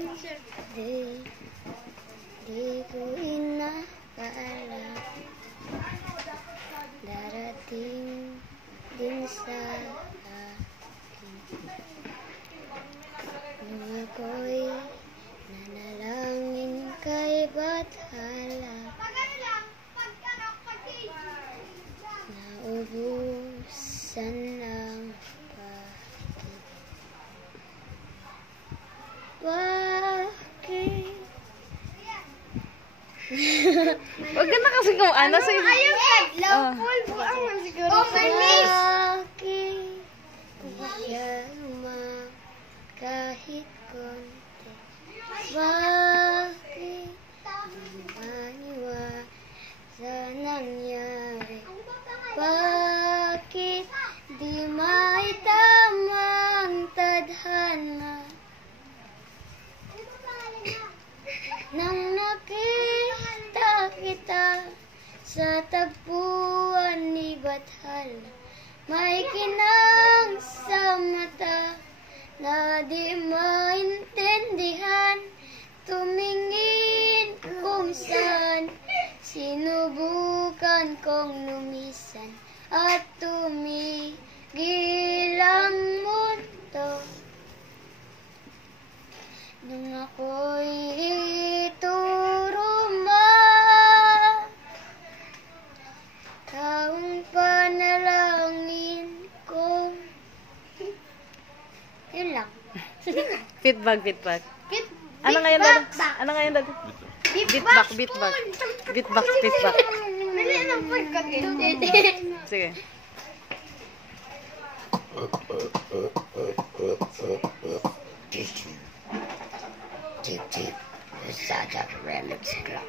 Di ko inakala darating din sa akin nung ako'y nanalangin kay Bathala. Naubusan ng pagod. Bakit? Huwag ka na kasi kung ano sa iyo. Ayaw kadlaw. Full buang man siguro. Bakit? Kaya kahit konti. Bakit? Maniwa sa nangyari. Bakit di maitamang tadhana nang nakita kita sa tagpuan ni Bathala? May kinang sa mata na di maintindihan, tumingin kung saan. Sinubukan kong lumisan at tumigil ang mundo nung ako'y ituruma. Taong panalangin ko. Yun lang. Feedback. Ano ngayon dad? Ano ngayon dad? Beatback. Dali lang pagkatin. Sige. Tip, Sada Remix Club.